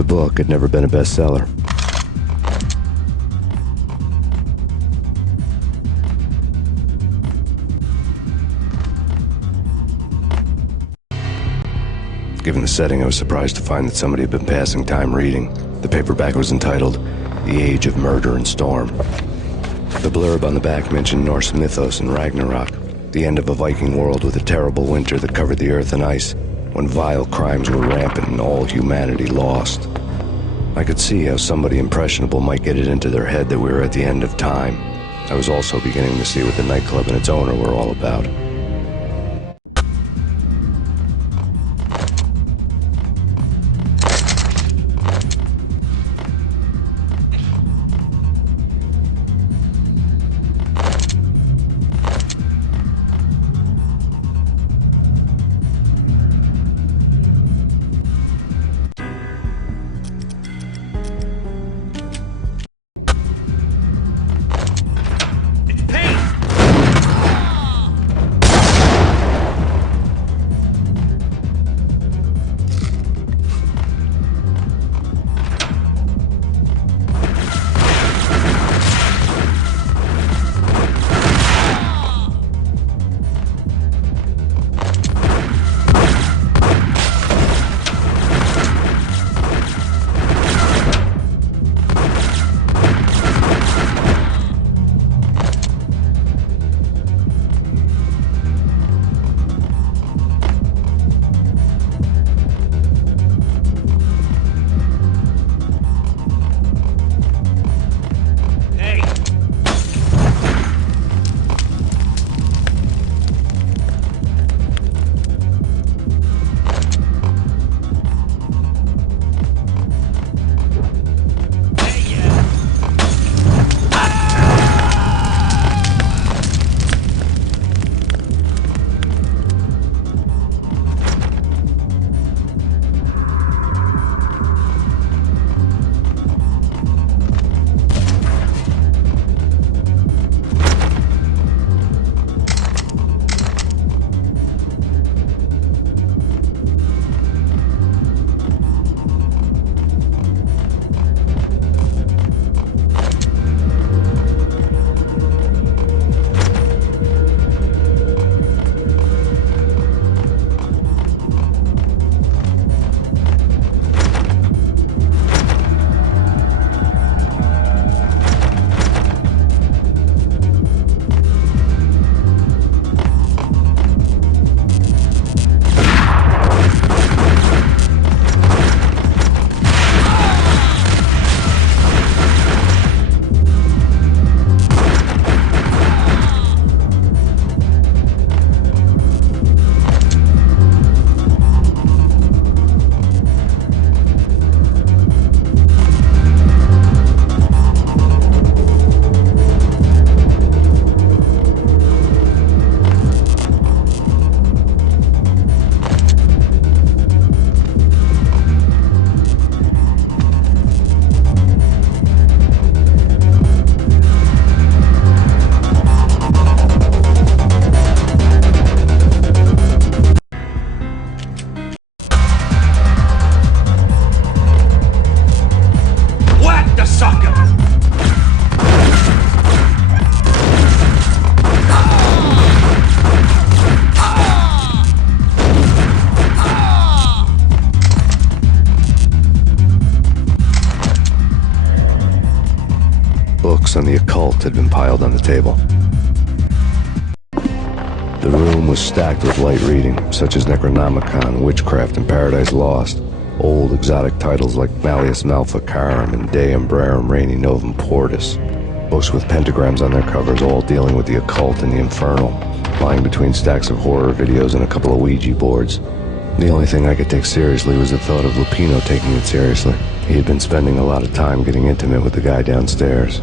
The book had never been a bestseller. Given the setting, I was surprised to find that somebody had been passing time reading. The paperback was entitled The Age of Murder and Storm. The blurb on the back mentioned Norse mythos and Ragnarok, the end of a Viking world with a terrible winter that covered the earth in ice, when vile crimes were rampant and all humanity lost. I could see how somebody impressionable might get it into their head that we were at the end of time. I was also beginning to see what the nightclub and its owner were all about. Books on the occult had been piled on the table. The room was stacked with light reading, such as Necronomicon, Witchcraft, and Paradise Lost. Old exotic titles like Malleus Maleficarum and De Umbrarum Reini Novum Portis. Books with pentagrams on their covers, all dealing with the occult and the infernal, lying between stacks of horror videos and a couple of Ouija boards. The only thing I could take seriously was the thought of Lupino taking it seriously. He had been spending a lot of time getting intimate with the guy downstairs.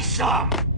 Try some!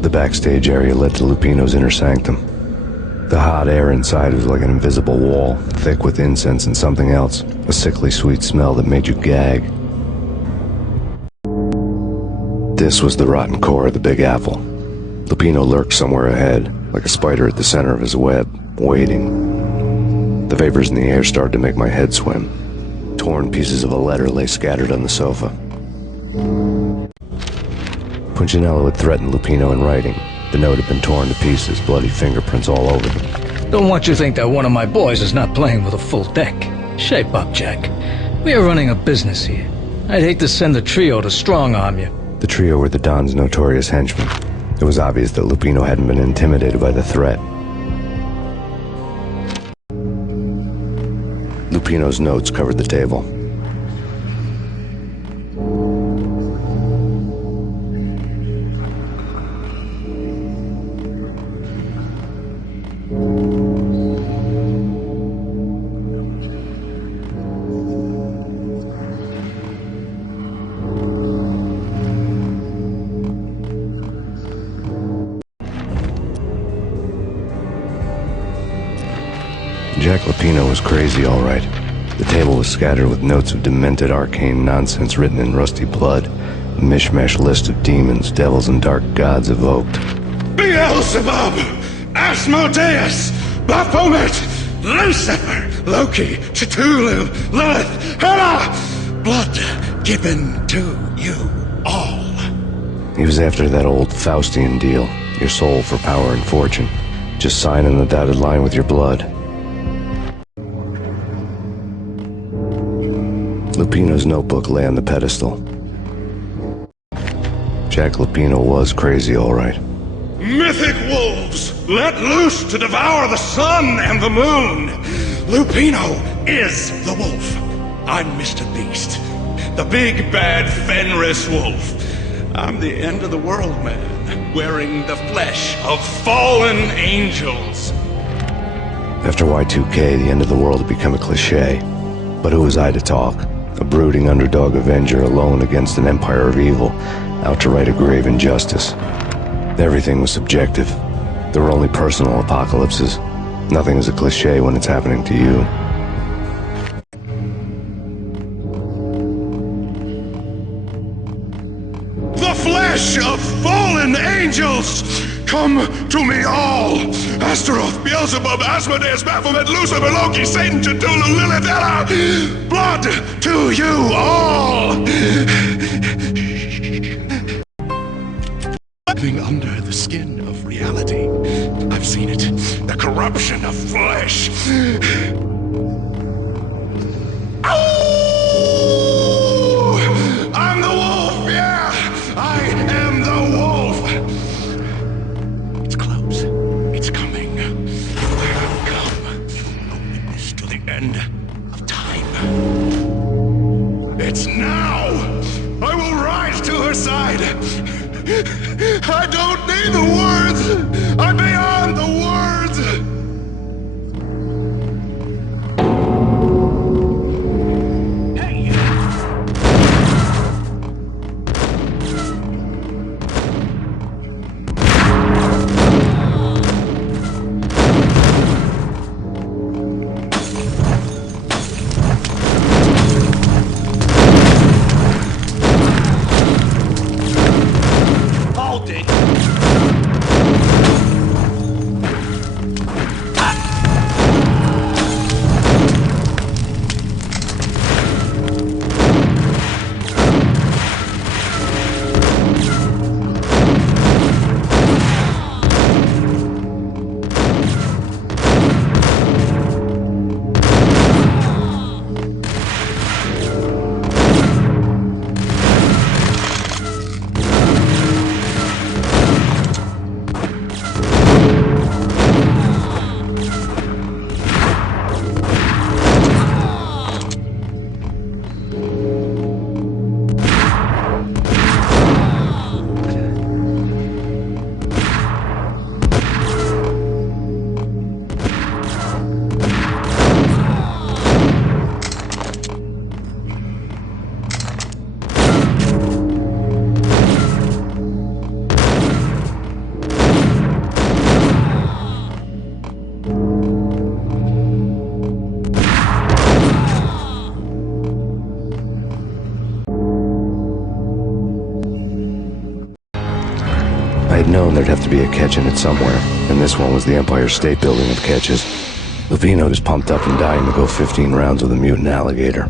The backstage area led to Lupino's inner sanctum. The hot air inside was like an invisible wall, thick with incense and something else, a sickly sweet smell that made you gag. This was the rotten core of the Big Apple. Lupino lurked somewhere ahead, like a spider at the center of his web, waiting. The vapors in the air started to make my head swim. Torn pieces of a letter lay scattered on the sofa. Punchinello had threatened Lupino in writing. The note had been torn to pieces, bloody fingerprints all over them. Don't want you to think that one of my boys is not playing with a full deck. Shape up, Jack. We are running a business here. I'd hate to send the trio to strong-arm you. The trio were the Don's notorious henchmen. It was obvious that Lupino hadn't been intimidated by the threat. Lupino's notes covered the table. Jack Lupino was crazy, all right. The table was scattered with notes of demented arcane nonsense written in rusty blood, a mishmash list of demons, devils, and dark gods evoked. Beelzebub, Asmodeus, Baphomet, Lucifer, Loki, Cthulhu, Lilith, Hela, blood given to you all. He was after that old Faustian deal, your soul for power and fortune. Just sign in the dotted line with your blood. Lupino's notebook lay on the pedestal. Jack Lupino was crazy, all right. Mythic wolves, let loose to devour the sun and the moon. Lupino is the wolf. I'm Mr. Beast, the big bad Fenris wolf. I'm the end of the world man, wearing the flesh of fallen angels. After Y2K, the end of the world had become a cliche. But who was I to talk? A brooding underdog avenger alone against an empire of evil, out to right a grave injustice. Everything was subjective. There were only personal apocalypses. Nothing is a cliche when it's happening to you. The flesh of fallen angels! Come to me all! Astaroth, Beelzebub, Asmodeus, Baphomet, Lucifer, Loki, Satan, Cthulhu, Lilith, Hela! Blood to you all! Living under the skin of reality. I've seen it. The corruption of flesh. Ow! I'm the wolf, yeah! I am the wolf! It's close. It's coming. I've come. A witness to the end of time. It's now! I will rise to her side! I don't need the words! I'm beyond the words! known there'd have to be a catch in it somewhere, and this one was the Empire State Building of catches. Lupino was pumped up and dying to go 15 rounds with a mutant alligator.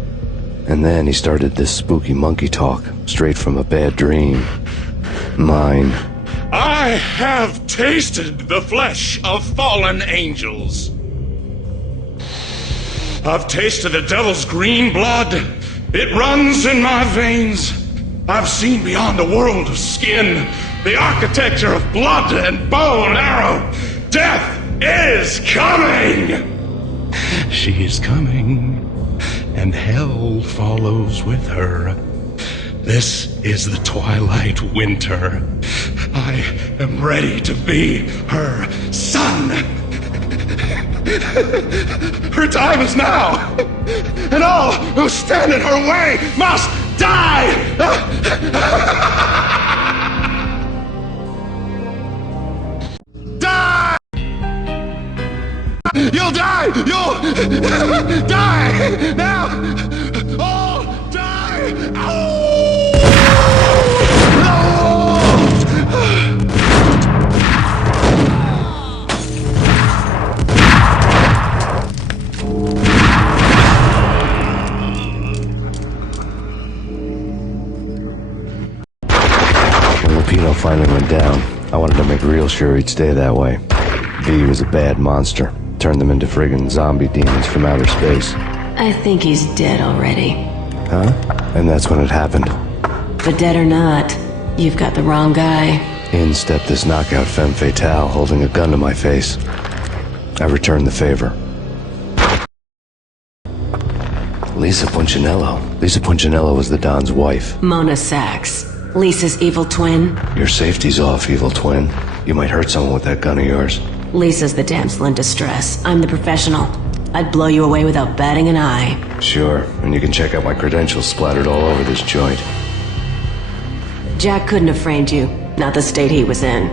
And then he started this spooky monkey talk, straight from a bad dream. Mine. I have tasted the flesh of fallen angels. I've tasted the devil's green blood. It runs in my veins. I've seen beyond the world of skin, the architecture of blood and bow and arrow. Death is coming! She is coming, and hell follows with her. This is the twilight winter. I am ready to be her son. Her time is now, and all who stand in her way must die! Die! You'll die! You'll die! Now! All die! Oh! When Lupino finally went down, I wanted to make real sure he'd stay that way. V was a bad monster. Turned them into friggin' zombie demons from outer space. I think he's dead already. Huh? And that's when it happened. But dead or not, you've got the wrong guy. In stepped this knockout femme fatale, holding a gun to my face. I returned the favor. Lisa Punchinello. Lisa Punchinello was the Don's wife. Mona Sachs. Lisa's evil twin. Your safety's off, evil twin. You might hurt someone with that gun of yours. Lisa's the damsel in distress. I'm the professional. I'd blow you away without batting an eye. Sure, and you can check out my credentials splattered all over this joint. Jack couldn't have framed you. Not the state he was in.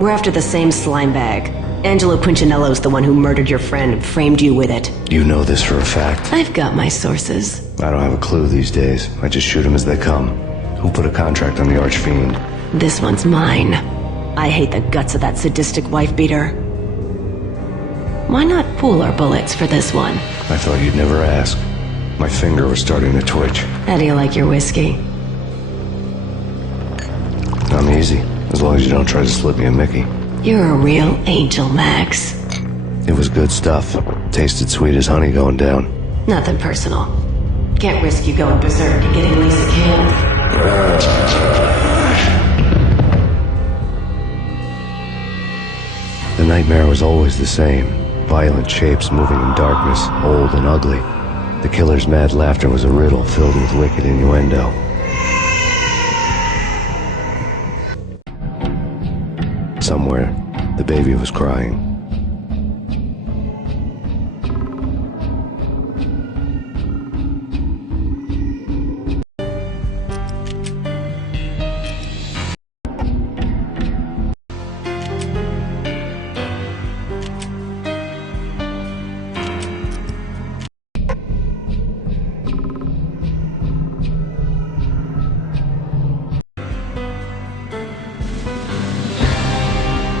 We're after the same slime bag. Angelo Punchinello's the one who murdered your friend and framed you with it. You know this for a fact. I've got my sources. I don't have a clue these days. I just shoot them as they come. Who put a contract on the Archfiend? This one's mine. I hate the guts of that sadistic wife-beater. Why not pool our bullets for this one? I thought you'd never ask. My finger was starting to twitch. How do you like your whiskey? I'm easy, as long as you don't try to slip me a Mickey. You're a real angel, Max. It was good stuff. Tasted sweet as honey going down. Nothing personal. Can't risk you going berserk and getting Lisa killed. The nightmare was always the same. Violent shapes moving in darkness, old and ugly. The killer's mad laughter was a riddle filled with wicked innuendo. Somewhere, the baby was crying.